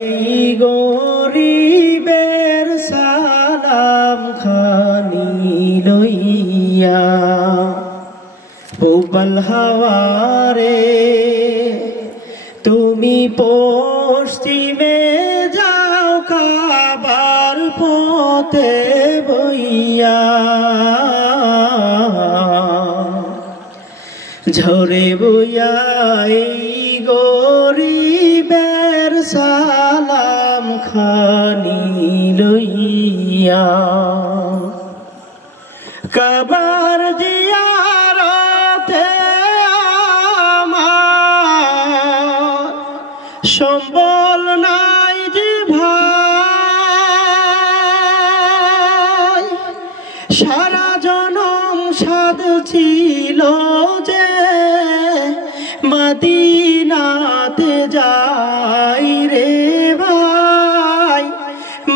এই গরিবের সালাম খানি লইয়া পূবাল হাওয়ারে তুমি পশ্চিমে যাও কাবার পথে বইয়া ঝরে বইয়া এই গরিবের সালাম খানি লইয়া কাবার জিয়ারতে আমার সম্বল নাই যে ভাই সারা জনম সাধ ছিল যে মদিনাতে যাই রে ভাই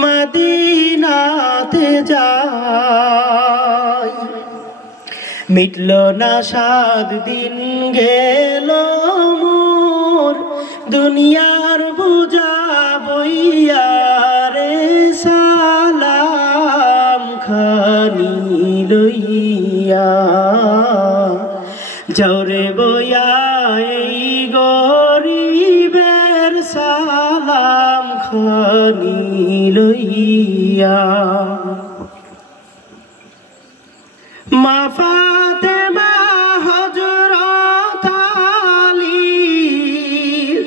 মদিনাতে যাই মিটল না 7 দিন গেল মোর দুনিয়ার বুঝা বইয়া রে সালাম খানি লইয়া জরে বইয়া এই গরিবের সালাম খানি লইয়া মা ফাতেমা হযরত আলীর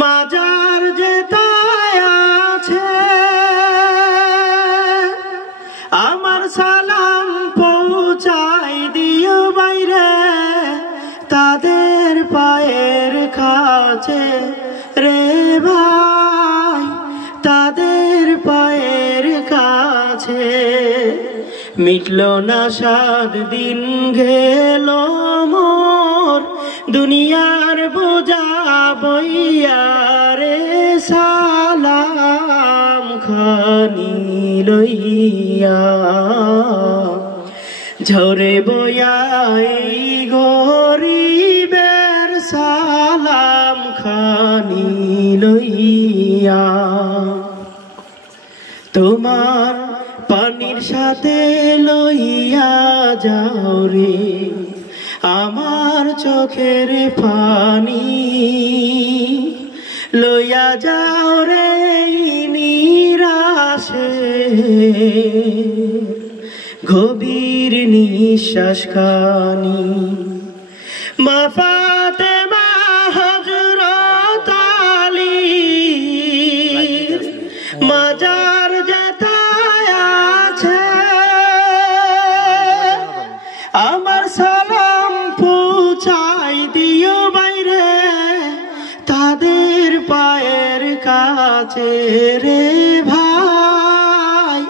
মাজার যেতায় আছে আমার সালাম পৌঁছাই দিও বাইরে তাদের পায়ের কাছে রে ভাই তাদের পায়ের কাছে মিটল না 7 দিন গেল মোর দুনিয়ার বোঝা বইয়া রে সালাম খানি লইয়া ঝরে বইয়া এই গরিবের সালাম খানি লইয়া তোমার পানির সাথে লইয়া যাও রে আমার চোখের পানি লইয়া যাও রে নিরাশে গভীর নিঃশ্বাস খানি মা ফাতেমা হযরত আলীর মাজার যেতায় আছে আমার সালাম পৌঁছাই দিও বাইরে তাদের পায়ের কাছে রে ভাই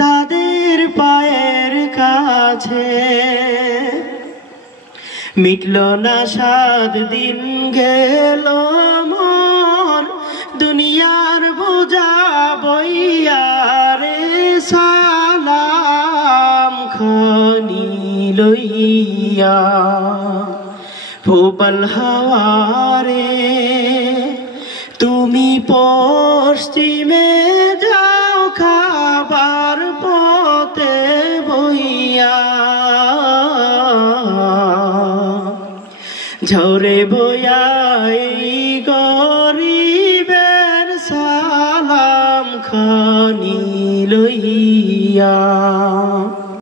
তাদের পায়ের কাছে মিটল না 7 দিন গেল মোর দুনিয়ার বোঝা বইয়া রে সালাম খানি লইয়া পূবাল হাওয়ারে তুমি পশ্চিমে যাও কাবার পথে বইয়া ঝরে বইয়া এই গরিবের সালাম খানি লইয়া